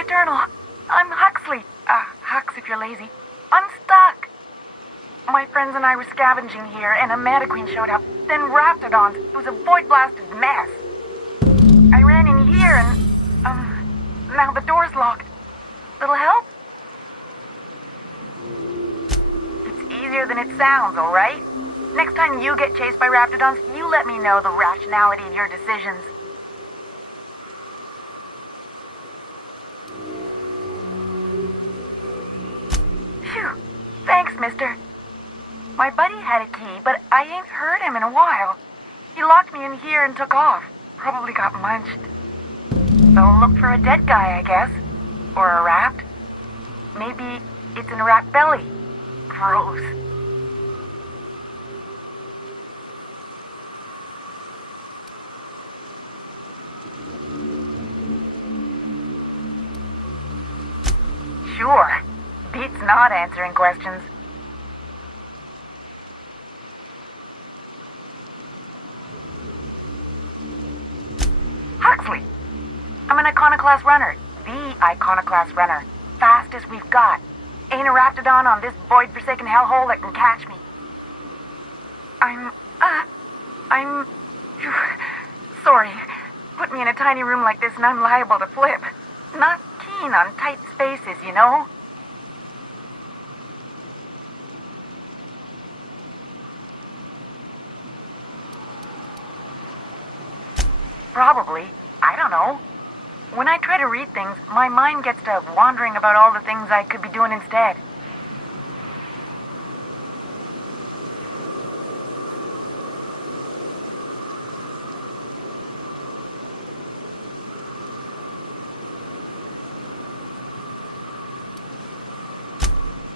Eternal. I'm Huxley. Hux if you're lazy. I'm stuck. My friends and I were scavenging here, and a Mana Queen showed up. Then Raptidons. It was a void-blasted mess. I ran in here and, now the door's locked. Little help? It's easier than it sounds, alright? Next time you get chased by Raptidons, you let me know the rationality of your decisions. Phew. Thanks, mister. My buddy had a key, but I ain't heard him in a while. He locked me in here and took off. Probably got munched. So look for a dead guy, I guess. Or a rat. Maybe it's in a rat belly. Gross. Sure. Beats not answering questions. Huxley! I'm an Iconoclast runner. The Iconoclast runner. Fastest we've got. Ain't a Raptidon on this void-forsaken hellhole that can catch me. I'm... Sorry. Put me in a tiny room like this and I'm liable to flip. Not keen on tight spaces, you know? Probably. I don't know. When I try to read things, my mind gets to wandering about all the things I could be doing instead.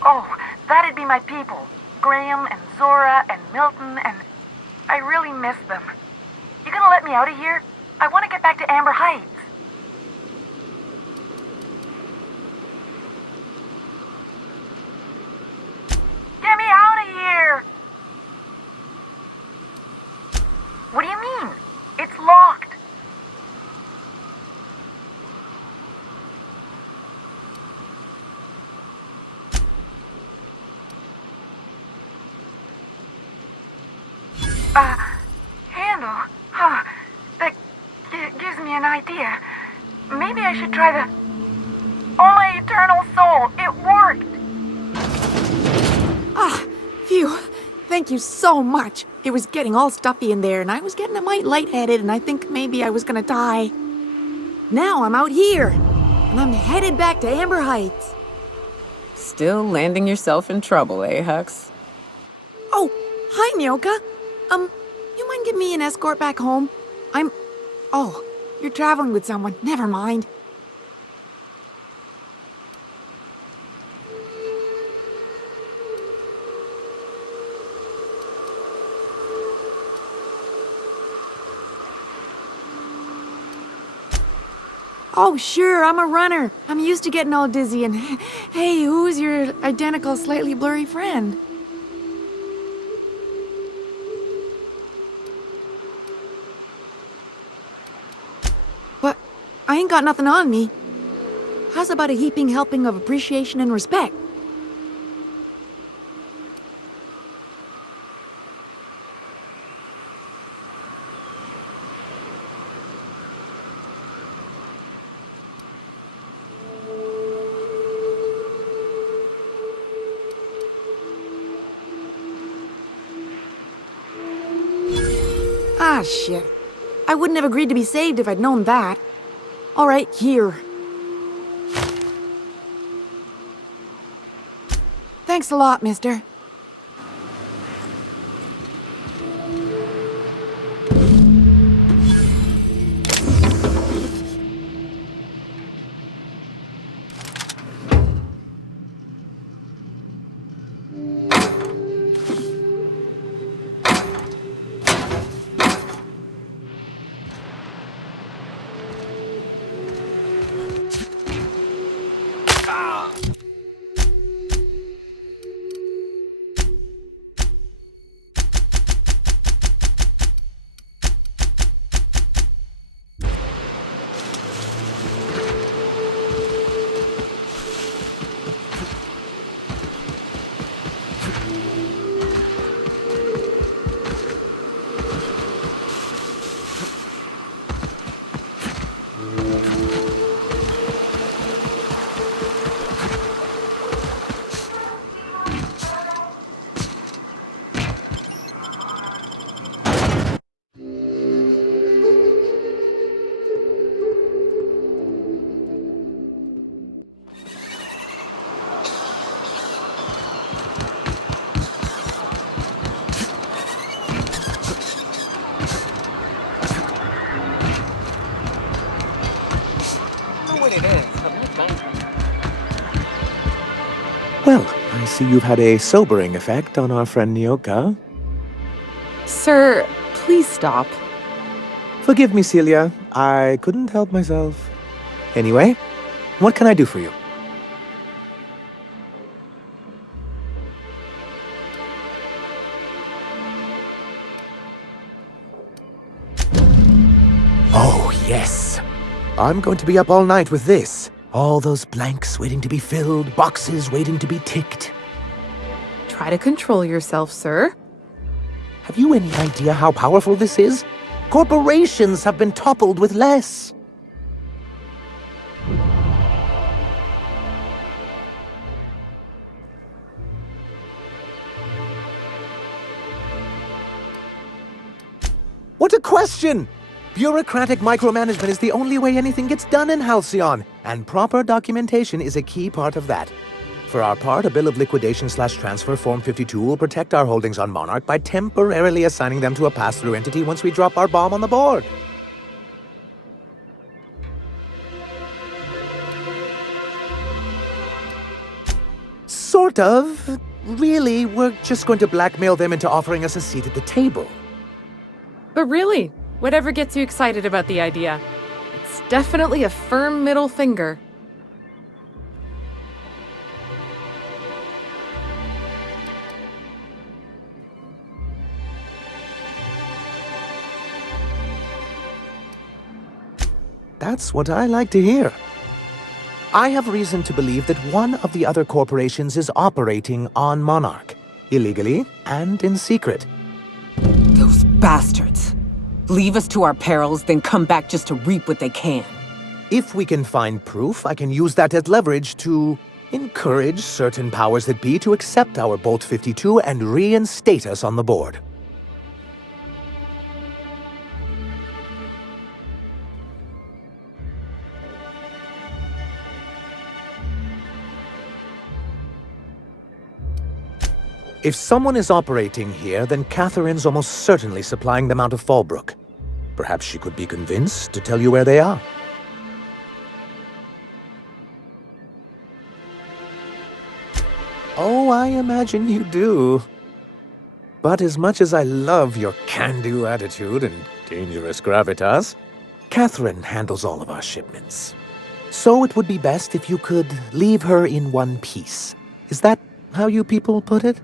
Oh, that'd be my people. Graham and Zora and Milton and... I really miss them. You gonna let me out of here? I want to get back to Amber Heights. Get me out of here! What do you mean? It's locked. Handle. Huh. That gives me an idea. Maybe I should try the... Oh, my eternal soul! It worked! Phew. Thank you so much. It was getting all stuffy in there, and I was getting a mite lightheaded, and I think maybe I was gonna die. Now I'm out here, and I'm headed back to Amber Heights. Still landing yourself in trouble, eh, Hux? Oh, hi, Nyoka. You mind giving me an escort back home? Oh, you're traveling with someone. Never mind. Oh, sure, I'm a runner. I'm used to getting all dizzy and... Hey, who's your identical, slightly blurry friend? But I ain't got nothing on me. How's about a heaping helping of appreciation and respect? Ah, shit. I wouldn't have agreed to be saved if I'd known that. All right, here. Thanks a lot, mister. Well, I see you've had a sobering effect on our friend Nyoka. Sir, please stop. Forgive me, Celia. I couldn't help myself. Anyway, what can I do for you? Oh, yes. I'm going to be up all night with this. All those blanks waiting to be filled, boxes waiting to be ticked. Try to control yourself, sir. Have you any idea how powerful this is? Corporations have been toppled with less. What a question! Bureaucratic micromanagement is the only way anything gets done in Halcyon, and proper documentation is a key part of that. For our part, a bill of liquidation/transfer Form 52 will protect our holdings on Monarch by temporarily assigning them to a pass-through entity once we drop our bomb on the board. Sort of. Really, we're just going to blackmail them into offering us a seat at the table. But really, whatever gets you excited about the idea. It's definitely a firm middle finger. That's what I like to hear. I have reason to believe that one of the other corporations is operating on Monarch, illegally and in secret. Those bastards. Leave us to our perils, then come back just to reap what they can. If we can find proof, I can use that as leverage to encourage certain powers that be to accept our Bolt 52 and reinstate us on the board. If someone is operating here, then Catherine's almost certainly supplying them out of Fallbrook. Perhaps she could be convinced to tell you where they are. Oh, I imagine you do. But as much as I love your can-do attitude and dangerous gravitas, Catherine handles all of our shipments. So it would be best if you could leave her in one piece. Is that how you people put it?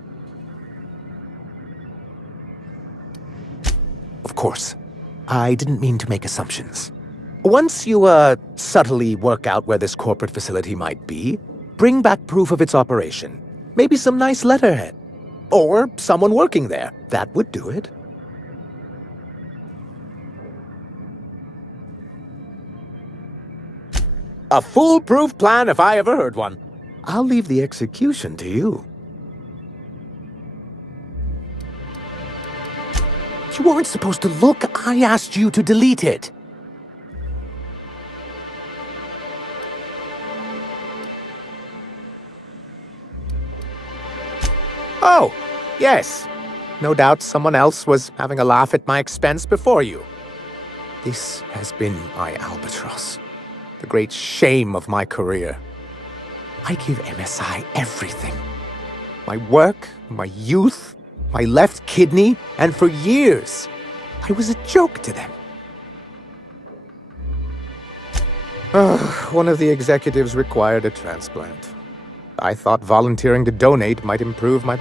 Of course. I didn't mean to make assumptions. Once you, subtly work out where this corporate facility might be, bring back proof of its operation. Maybe some nice letterhead. Or someone working there. That would do it. A foolproof plan if I ever heard one. I'll leave the execution to you. You weren't supposed to look. I asked you to delete it. Oh, yes. No doubt someone else was having a laugh at my expense before you. This has been my albatross. The great shame of my career. I give MSI everything. My work, my youth, my left kidney, and for years, I was a joke to them. One of the executives required a transplant. I thought volunteering to donate might improve my...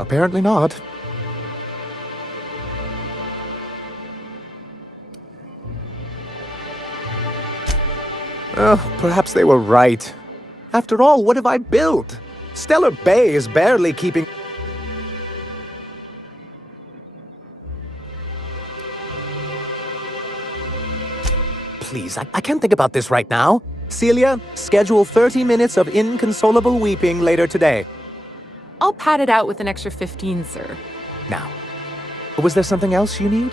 Apparently not. Perhaps they were right. After all, what have I built? Stellar Bay is barely keeping... Please, I can't think about this right now. Celia, schedule 30 minutes of inconsolable weeping later today. I'll pad it out with an extra 15, sir. Now, was there something else you need?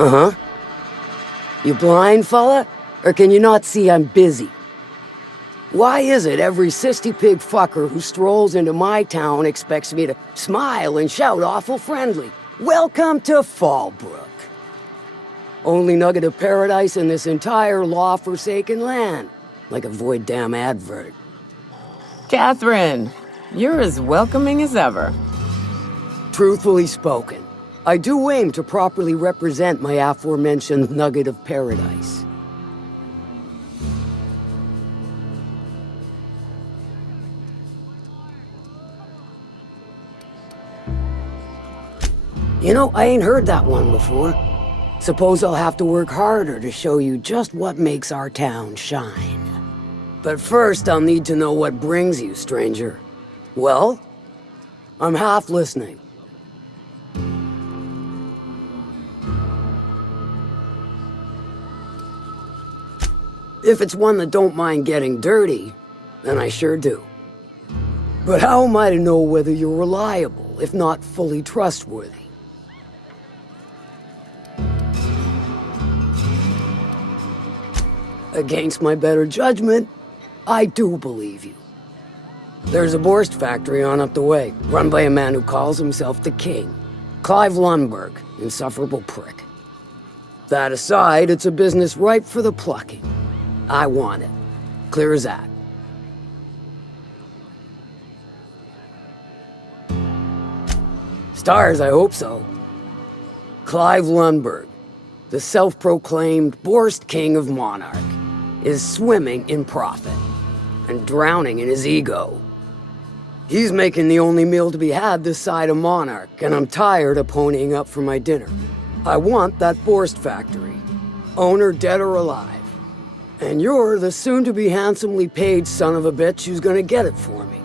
Uh-huh. You blind, fella? Or can you not see I'm busy? Why is it every sissy pig fucker who strolls into my town expects me to smile and shout awful friendly? Welcome to Fallbrook. Only nugget of paradise in this entire law-forsaken land. Like a void damn advert. Catherine, you're as welcoming as ever. Truthfully spoken, I do aim to properly represent my aforementioned nugget of paradise. You know, I ain't heard that one before. Suppose I'll have to work harder to show you just what makes our town shine. But first, I'll need to know what brings you, stranger. Well, I'm half listening. If it's one that don't mind getting dirty, then I sure do. But how am I to know whether you're reliable, if not fully trustworthy? Against my better judgment, I do believe you. There's a Borst factory on up the way, run by a man who calls himself the King. Clive Lundberg, insufferable prick. That aside, it's a business ripe for the plucking. I want it. Clear as that. Stars, I hope so. Clive Lundberg, the self-proclaimed Borst King of Monarch, is swimming in profit and drowning in his ego. He's making the only meal to be had this side of Monarch, and I'm tired of ponying up for my dinner. I want that Borst factory, owner dead or alive. And you're the soon-to-be handsomely paid son of a bitch who's gonna get it for me.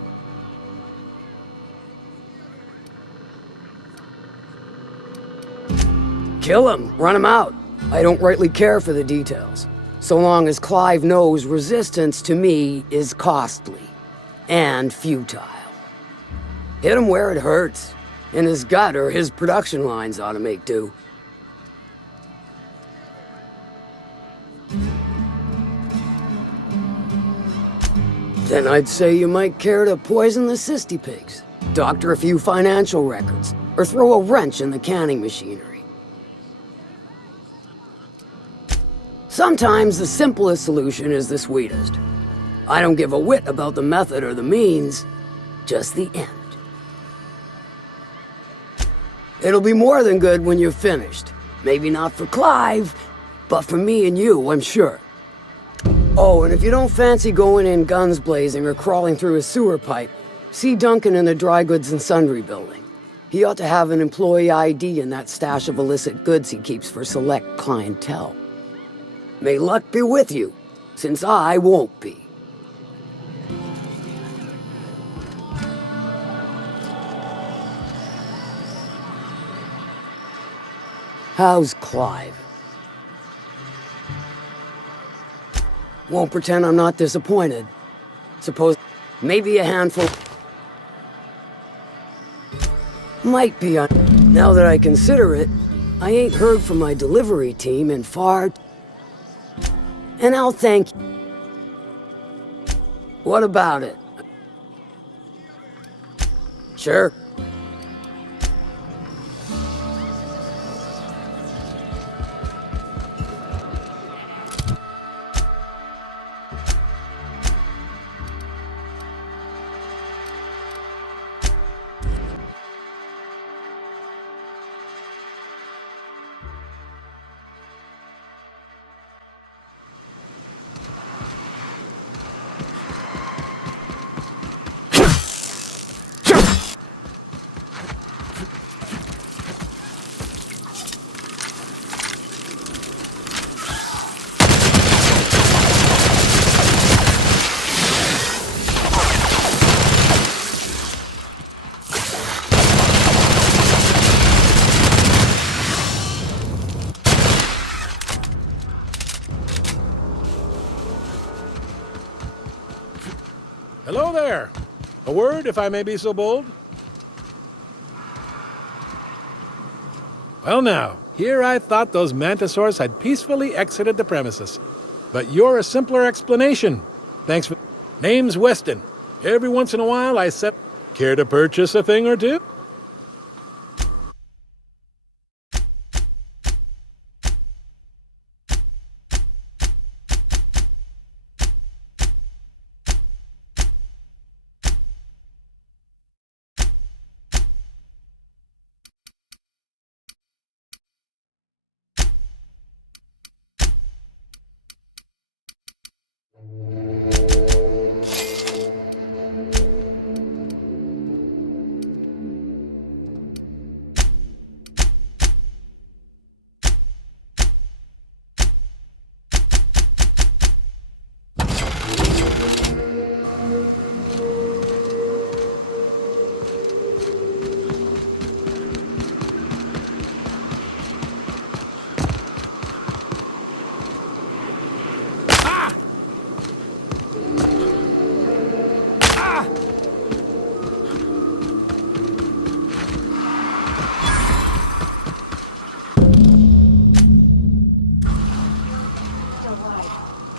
Kill him, run him out. I don't rightly care for the details, so long as Clive knows resistance to me is costly and futile. Hit him where it hurts, in his gut, or his production lines ought to make do. Then I'd say you might care to poison the cysty pigs, doctor a few financial records, or throw a wrench in the canning machinery. Sometimes the simplest solution is the sweetest. I don't give a whit about the method or the means, just the end. It'll be more than good when you're finished. Maybe not for Clive, but for me and you, I'm sure. Oh, and if you don't fancy going in guns blazing or crawling through a sewer pipe, see Duncan in the Dry Goods and Sundry building. He ought to have an employee ID in that stash of illicit goods he keeps for select clientele. May luck be with you, since I won't be. How's Clive? Won't pretend I'm not disappointed. Suppose maybe a handful might be on. Now that I consider it, I ain't heard from my delivery team in far. And I'll thank you. What about it? Sure. Hello there. A word, if I may be so bold? Well now, here I thought those mantisaurs had peacefully exited the premises. But you're a simpler explanation. Thanks for... Name's Weston. Every once in a while I set... Care to purchase a thing or two?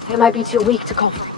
It might be too weak to call for.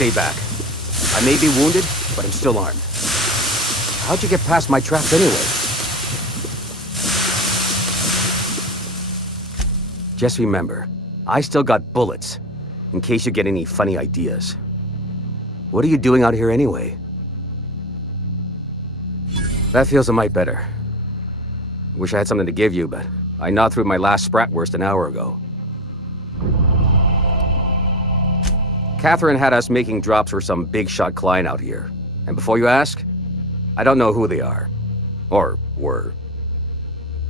Stay back. I may be wounded, but I'm still armed. How'd you get past my traps anyway? Just remember, I still got bullets, in case you get any funny ideas. What are you doing out here anyway? That feels a mite better. Wish I had something to give you, but I gnawed through my last Spratwurst an hour ago. Catherine had us making drops for some big-shot client out here. And before you ask, I don't know who they are. Or were.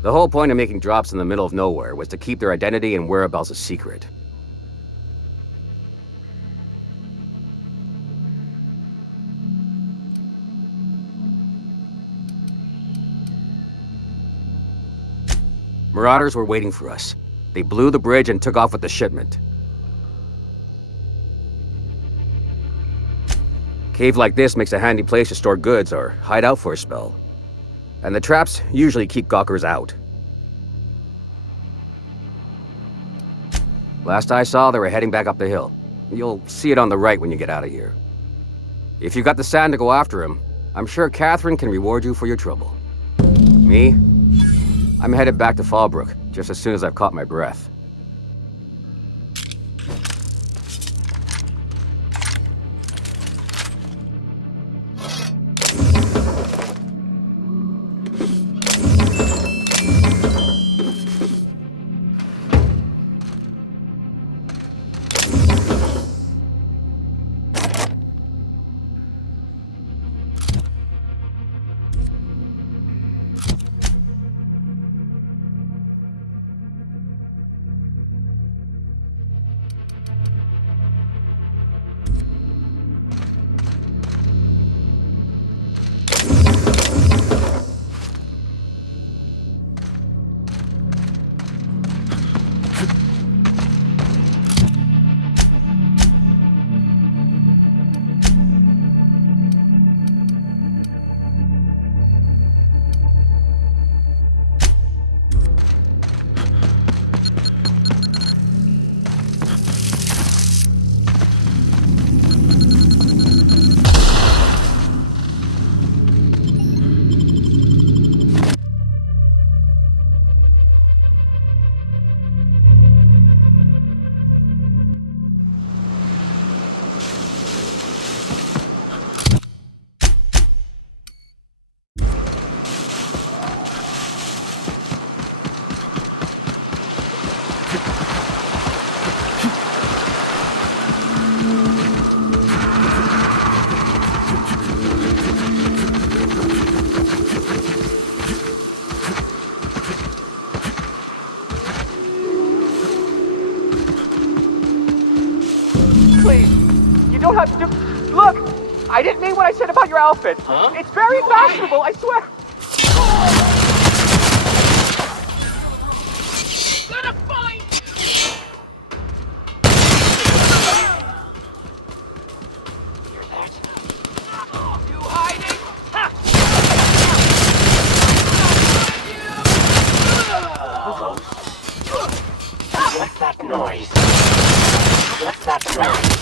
The whole point of making drops in the middle of nowhere was to keep their identity and whereabouts a secret. Marauders were waiting for us. They blew the bridge and took off with the shipment. Cave like this makes a handy place to store goods or hide out for a spell. And the traps usually keep gawkers out. Last I saw, they were heading back up the hill. You'll see it on the right when you get out of here. If you got the sand to go after him, I'm sure Catherine can reward you for your trouble. Me? I'm headed back to Fallbrook, just as soon as I've caught my breath. please. You don't have to do... Look! I didn't mean what I said about your outfit. Huh? It's very fashionable, I swear. Gonna find you hiding? What's that noise? What's that noise?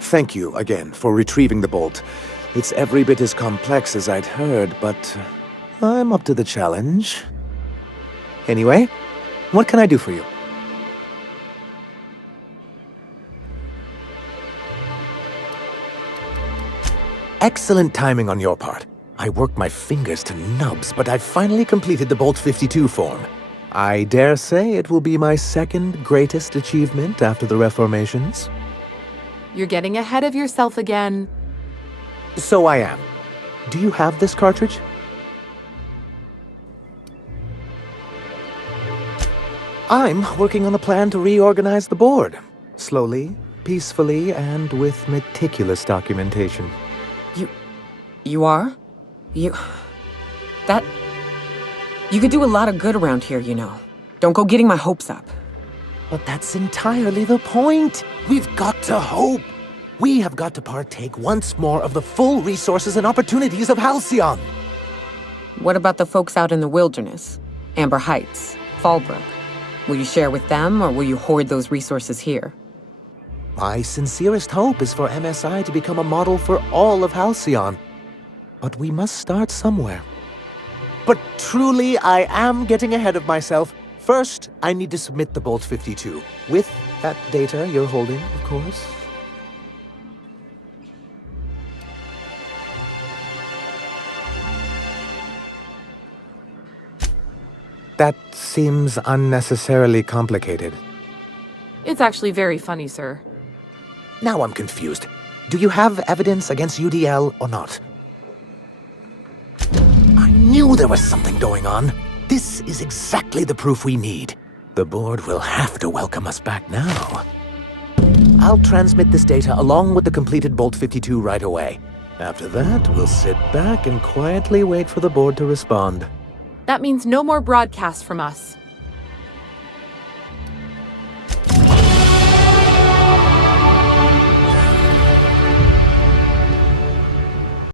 Thank you again for retrieving the bolt. It's every bit as complex as I'd heard, but I'm up to the challenge. Anyway, what can I do for you? Excellent timing on your part. I worked my fingers to nubs, but I've finally completed the Bolt 52 form. I dare say it will be my second greatest achievement after the Reformations. You're getting ahead of yourself again. So I am. Do you have this cartridge? I'm working on a plan to reorganize the board. Slowly, peacefully, and with meticulous documentation. You are? You could do a lot of good around here, you know. Don't go getting my hopes up. But that's entirely the point. We've got to hope. We have got to partake once more of the full resources and opportunities of Halcyon. What about the folks out in the wilderness? Amber Heights, Fallbrook? Will you share with them, or will you hoard those resources here? My sincerest hope is for MSI to become a model for all of Halcyon. But we must start somewhere. But truly, I am getting ahead of myself. First, I need to submit the Bolt 52. With that data you're holding, of course. That seems unnecessarily complicated. It's actually very funny, sir. Now I'm confused. Do you have evidence against UDL or not? I knew there was something going on. This is exactly the proof we need. The board will have to welcome us back now. I'll transmit this data along with the completed Bolt 52 right away. After that, we'll sit back and quietly wait for the board to respond. That means no more broadcasts from us.